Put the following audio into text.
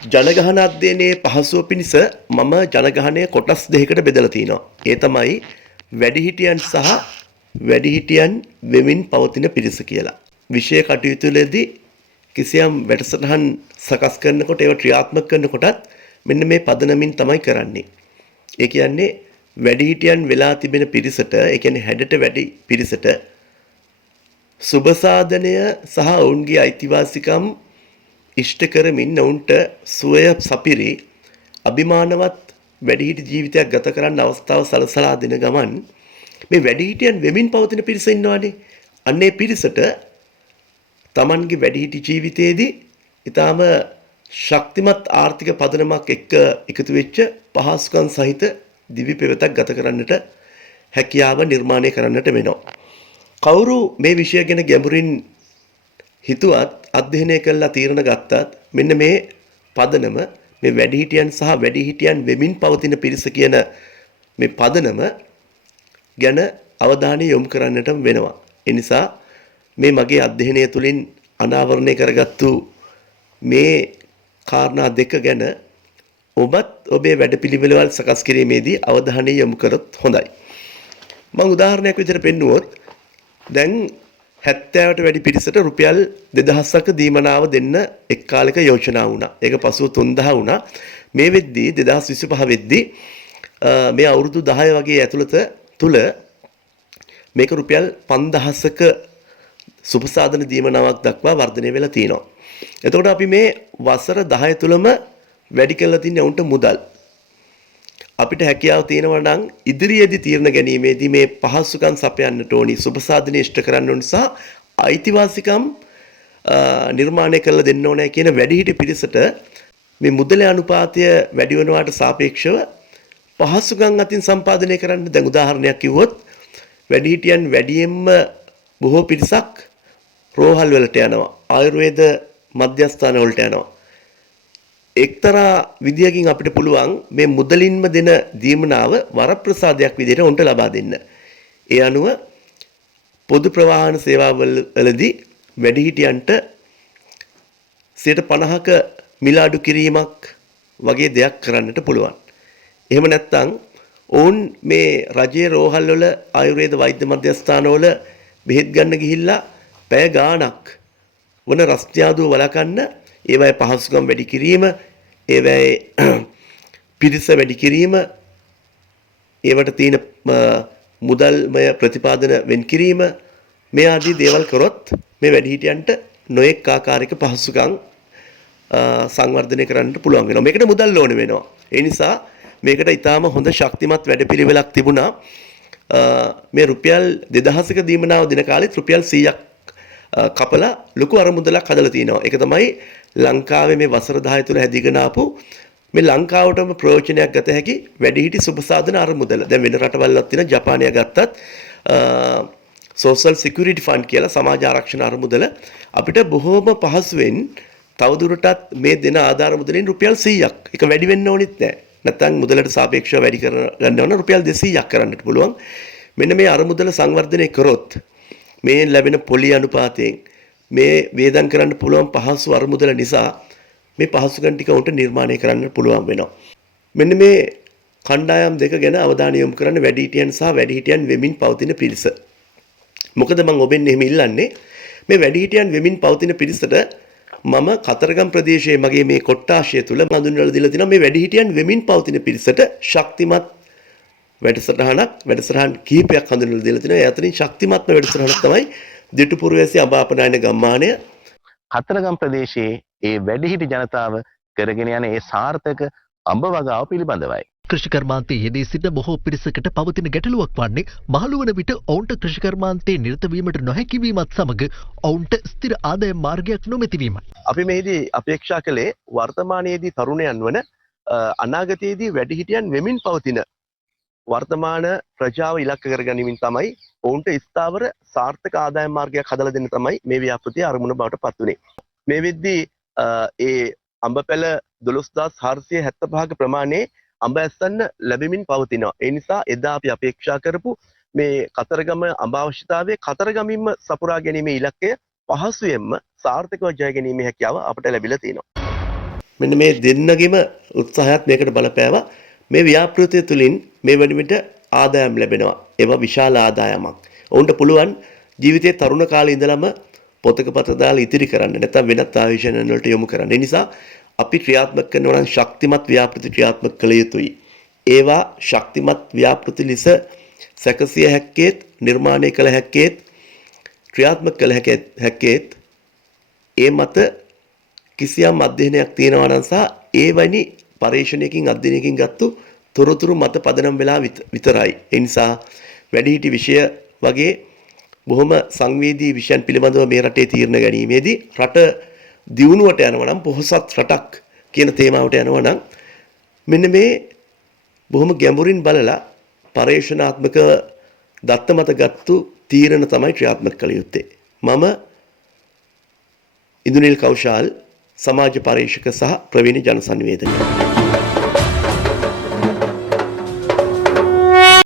ජනගහන අධ්‍යයනයේ පහසුව පිණිස මම ජනගහනය කොටස් දෙකකට බෙදලා තිනවා. ඒ තමයි වැඩිහිටියන් සහ වැඩිහිටියන් වෙමින් පවතින පිරිස කියලා. විෂය කටයුතුවලදී කිසියම් වැඩසටහන් සකස් කරනකොට ඒව ක්‍රියාත්මක කරනකොටත් මෙන්න මේ පදනමින් තමයි කරන්නේ. ඒ කියන්නේ වැඩිහිටියන් වෙලා තිබෙන පිරිසට, ඒ කියන්නේ 60ට වැඩි පිරිසට සුබසාධනය සහ ඔවුන්ගේ අයිතිවාසිකම් ඉෂ්ට කරමින් ඔවුන්ට සුවය සපිරි අභිමානවත් වැඩිහිටි ජීවිතයක් ගත කරන්න අවස්ථාව සලසලා දෙන ගමන් මේ වැඩිහිටියන් වෙමින් පවතින පිරිස ඉන්නවානේ. අන්නේ පිරිසට Tamanගේ වැඩිහිටි ජීවිතයේදී ඊටාම ශක්තිමත් ආර්ථික පදනමක් එක්ක එකතු වෙච්ච පහසුකම් සහිත දිවි පෙවතක් ගත කරන්නට හැකියාව නිර්මාණය කරන්නට වෙනවා. කවුරු මේ විෂය ගැන ගැඹුරින් හිතුවත් අධ්‍යයනය කළා තීරණ ගත්තත් මෙන්න මේ පදනම මේ වැඩිහිටියන් සහ වැඩිහිටියන් වෙමින් පවතින පිරිස කියන මේ පදනම ගැන අවධානය යොමු කරන්නට වෙනවා. ඒ නිසා මේ මගේ අධ්‍යයනය තුළින් අනාවරණය කරගත්තු මේ කාරණා දෙක ගැන ඔබත් ඔබේ වැඩපිළිවෙළවල් සකස් කිරීමේදී අවධානය යොමු කරොත් හොඳයි. මම උදාහරණයක් විදිහට පෙන්නුවොත් දැන් 70ට වැඩි පිරිසට රුපියල් 2000ක දීමනාව දෙන්න එක් කාලයක යෝජනා වුණා. ඒක පසුව 3000 වුණා. මේ වෙද්දී 2025 වෙද්දී මේ අවුරුදු 10 වගේ ඇතුළත තුල මේක රුපියල් 5000ක සුබසාධන දීමනාවක් දක්වා වර්ධනය වෙලා තියෙනවා. එතකොට අපි මේ වසර 10 තුලම වැඩි කරලා තින්නේ උන්ට මුදල්. අපිට හැකියාව තියෙනවා නම් ඉදිරියේදී තීරණ ගැනීමේදී මේ පහසුකම් සපයන්නට ඕනි, සුබසාධන ඉෂ්ට කරන්න ඕනි සහ අයිතිවාසිකම් නිර්මාණය කරලා දෙන්න ඕනේ කියන වැඩිහිටි පිරිසට මේ මුදලේ අනුපාතය වැඩි වෙනවාට සාපේක්ෂව පහසුකම් අතින් සම්පාදනය කරන්න. දැන් උදාහරණයක් කිව්වොත් වැඩිහිටියන් වැඩියෙන්ම බොහෝ පිරිසක් රෝහල් වලට යනවා, ආයුර්වේද මධ්‍යස්ථාන වලට යනවා. එක්තරා විදියකින් අපිට පුළුවන් මේ මුදලින්ම දෙන දීමනාව වරප්‍රසාදයක් විදිහට උන්ට ලබා දෙන්න. ඒ අනුව පොදු ප්‍රවාහන සේවාවලදී වැඩිහිටියන්ට 50%ක මිල අඩු කිරීමක් වගේ දෙයක් කරන්නට පුළුවන්. එහෙම නැත්නම් ඔවුන් මේ රජයේ රෝහල් වල ආයුර්වේද වෛද්‍ය මධ්‍යස්ථානවල බෙහෙත් ගන්න ගිහිල්ලා පැය ගාණක් වන රස්තියාදුව වළකන්න ඒවයි පහසුකම් වැඩි කිරීම, ඒවයි පිරිස වැඩි කිරීම, ඒවට තියෙන මුදල්මය ප්‍රතිපාදන වෙන් කිරීම මේ ආදී දේවල් කරොත් මේ වැඩිහිටියන්ට නොඑක් ආකාරයක පහසුකම් සංවර්ධනය කරන්න පුළුවන් වෙනවා. මේකට මුදල් ඕන වෙනවා. ඒ නිසා මේකට ඊටාම හොඳ ශක්තිමත් වැඩපිළිවෙලක් තිබුණා. මේ රුපියල් 2000ක දීමනාව දෙන කාලෙත් රුපියල් 100ක් කපලා ලොකු අරමුදලක් හදලා තිනවා. ඒක තමයි ලංකාවේ මේ වසර 10 තුල හැදීගෙන ආපු මේ ලංකාවටම ප්‍රයෝජනයක් ගත හැකි වැඩිහිටි සුබසාධන අරමුදල. දැන් වෙන රටවල්වත් තියෙන ජපානය ගත්තත් social security fund කියලා සමාජ ආරක්ෂණ අරමුදල අපිට බොහෝම පහසුවෙන් තවදුරටත් මේ දෙන ආධාර මුදලින් රුපියල් 100ක්. ඒක වැඩි වෙන්න ඕනෙත් නැහැ. නැත්නම් මුදලට සාපේක්ෂව වැඩි කරගන්න ඕන රුපියල් 200ක් කරන්නත් පුළුවන්. මෙන්න මේ අරමුදල සංවර්ධනය කරොත් මේ ලැබෙන පොලි අනුපාතයෙන් මේ වේදම් කරන්න පුළුවන් පහසු අරමුදල නිසා මේ පහසුකම් ටික උන්ට නිර්මාණය කරන්න පුළුවන් වෙනවා. මෙන්න මේ කණ්ඩායම් දෙක ගැන අවධානය යොමු කරන්න වැඩිහිටියන් සහ වැඩිහිටියන් වෙමින් පවතින පිරිස. මොකද මම ඔබෙන් එහෙම ඉල්ලන්නේ මේ වැඩිහිටියන් වෙමින් පවතින පිරිසට මම කතරගම ප්‍රදේශයේ මගේ මේ කොට්ටාශය තුල හඳුන්වලා දීලා තිනවා මේ වැඩිහිටියන් වෙමින් පවතින පිරිසට ශක්තිමත් වැඩසටහන් කිහිපයක් හඳුන්වලා දීලා තිනවා. ඒ අතරින් ශක්තිමත්ම වැඩසටහනක් තමයි දිටුපුරවැසි අඹාපනායන ගම්මානය. කතරගම ප්‍රදේශයේ ඒ වැඩිහිටි ජනතාව කරගෙන යන ඒ සාර්ථක අඹ වගාව පිළිබඳවයි. කෘෂිකර්මාන්තයේ යෙදී සිටින බොහෝ පිරිසකට පවතින ගැටලුවක් වන්නේ මහලු වන විට ඔවුන්ට කෘෂිකර්මාන්තයේ නිරත වීමට නොහැකි වීමත් සමග ඔවුන්ට ස්ථිර ආදායම් මාර්ගයක් නොමැති වීමයි. අපි මෙහිදී අපේක්ෂා කළේ වර්තමානයේදී තරුණයන් වන අනාගතයේදී වැඩිහිටියන් වෙමින් පවතින වර්තමාන ප්‍රජාව ඉලක්ක කරගැනීමෙන් තමයි ඔවුන්ට ස්ථාවර සාර්ථක ආදායම් මාර්ගයක් හදලා දෙන්න තමයි මේ ව්‍යාපෘතිය අරමුණ බවට පත් වුණේ. මේ වෙද්දී ඒ අඹපැල 12475ක ප්‍රමාණයේ අඹ ඇස්සන්න ලැබෙමින් පවතිනවා. ඒ නිසා එදා අපි අපේක්ෂා කරපු මේ කතරගම අඹ අවශ්‍යතාවයේ කතරගමින්ම සපුරා ගැනීමේ ඉලක්කය පහසුවෙන්ම සාර්ථකව ජය ගැනීමේ හැකියාව අපට ලැබිලා තියෙනවා. මෙන්න මේ දෙන්නගෙම උත්සාහයත් මේකට බලපෑවා. මේ ව්‍යාපෘතිය තුලින් මේ වන විට ආදායම් ලැබෙනවා. ඒවා විශාල ආදායමක්. ඔවුන්ට පුළුවන් ජීවිතයේ තරුණ කාලේ ඉඳලම පොතක පත දාලා ඉතිරි කරන්න. නැත්නම් වෙනත් ආයෝජන වලට යොමු කරන්න. ඒ නිසා අපි ක්‍රියාත්මක කරනවා නම් ශක්තිමත් ව්‍යාපෘති ක්‍රියාත්මක කළ යුතුයි. ඒවා ශක්තිමත් ව්‍යාපෘති ලෙස සැකසිය හැක්කේත් නිර්මාණය කළ හැක්කේත් ක්‍රියාත්මක කළ හැක්කේත් ඒ මත කිසියම් අධ්‍යයනයක් තියෙනවා නම් සහ ඒ වැනි පරීක්ෂණයකින් අධ්‍යයනයකින් ගත්තු තොරතුරු මත පදනම් වෙලා විතරයි. ඒ නිසා වැඩිහිටි විෂය වගේ බොහොම සංවේදී විෂයන් පිළිබඳව මේ රටේ තීරණ ගැනීමේදී රට දියුණුවට යනවා නම් පොහොසත් රටක් කියන තේමාවට යනවා නම් මෙන්න මේ බොහොම ගැඹුරින් බලලා පරීක්ෂණාත්මක දත්ත මත ගත්තු තීරණ තමයි ක්‍රියාත්මක කළ යුත්තේ. මම ඉන්දුනිල් කෞශාල් සමාජ පරීක්ෂක සහ ප්‍රවීණ ජන සංවේදකයෙක්.